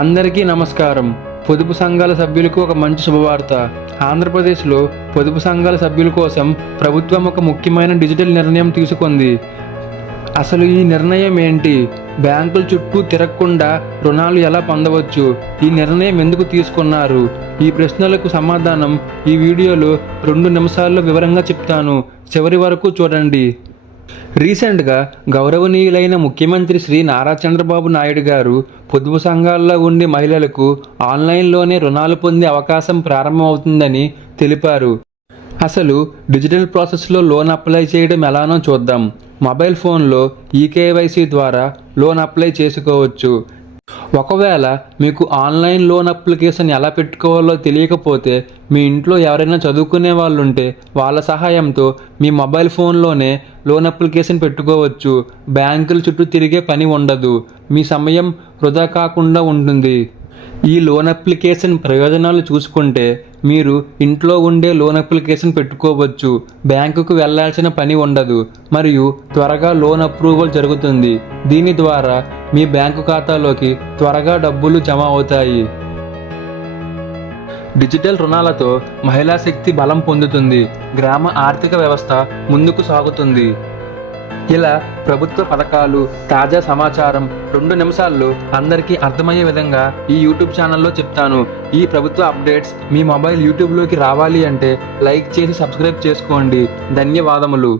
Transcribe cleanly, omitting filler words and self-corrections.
అందరికీ నమస్కారం. పొదుపు సంఘాల సభ్యులకు ఒక మంచి శుభవార్త. ఆంధ్రప్రదేశ్లో పొదుపు సంఘాల సభ్యుల కోసం ప్రభుత్వం ఒక ముఖ్యమైన డిజిటల్ నిర్ణయం తీసుకుంది. అసలు ఈ నిర్ణయం ఏంటి? బ్యాంకుల చుట్టూ తిరగకుండా రుణాలు ఎలా పొందవచ్చు? ఈ నిర్ణయం ఎందుకు తీసుకున్నారు? ఈ ప్రశ్నలకు సమాధానం ఈ వీడియోలో 2 నిమిషాల్లో వివరంగా చెప్తాను. చివరి వరకు చూడండి. రీసెంట్గా గౌరవనీయులైన ముఖ్యమంత్రి శ్రీ నారా చంద్రబాబు నాయుడు గారు పొదుపు సంఘాల్లో ఉండే మహిళలకు ఆన్లైన్లోనే రుణాలు పొందే అవకాశం ప్రారంభమవుతుందని తెలిపారు. అసలు డిజిటల్ ప్రాసెస్లో లోన్ అప్లై చేయడం ఎలానో చూద్దాం. మొబైల్ ఫోన్లో ఈకేవైసీ ద్వారా లోన్ అప్లై చేసుకోవచ్చు. ఒకవేళ మీకు ఆన్లైన్ లోన్ అప్లికేషన్ ఎలా పెట్టుకోవాలో తెలియకపోతే మీ ఇంట్లో ఎవరైనా చదువుకునే వాళ్ళు ఉంటే వాళ్ళ సహాయంతో మీ మొబైల్ ఫోన్లోనే లోన్ అప్లికేషన్ పెట్టుకోవచ్చు. బ్యాంకుల చుట్టూ తిరిగే పని ఉండదు. మీ సమయం వృధా కాకుండా ఉంటుంది. ఈ లోన్ అప్లికేషన్ ప్రయోజనాలు చూసుకుంటే మీరు ఇంట్లో ఉండే లోన్ అప్లికేషన్ పెట్టుకోవచ్చు. బ్యాంకుకు వెళ్లాల్సిన పని ఉండదు మరియు త్వరగా లోన్ అప్రూవల్ జరుగుతుంది. దీని ద్వారా మీ బ్యాంకు ఖాతాలోకి త్వరగా డబ్బులు జమ అవుతాయి. డిజిటల్ రుణాలతో మహిళా శక్తి బలం పొందుతుంది. గ్రామ ఆర్థిక వ్యవస్థ ముందుకు సాగుతుంది. ఇలా ప్రభుత్వ పథకాలు, తాజా సమాచారం 2 నిమిషాల్లో అందరికీ అర్థమయ్యే విధంగా ఈ యూట్యూబ్ ఛానల్లో చెప్తాను. ఈ ప్రభుత్వ అప్డేట్స్ మీ మొబైల్ యూట్యూబ్లోకి రావాలి అంటే లైక్ చేసి సబ్స్క్రైబ్ చేసుకోండి. ధన్యవాదములు.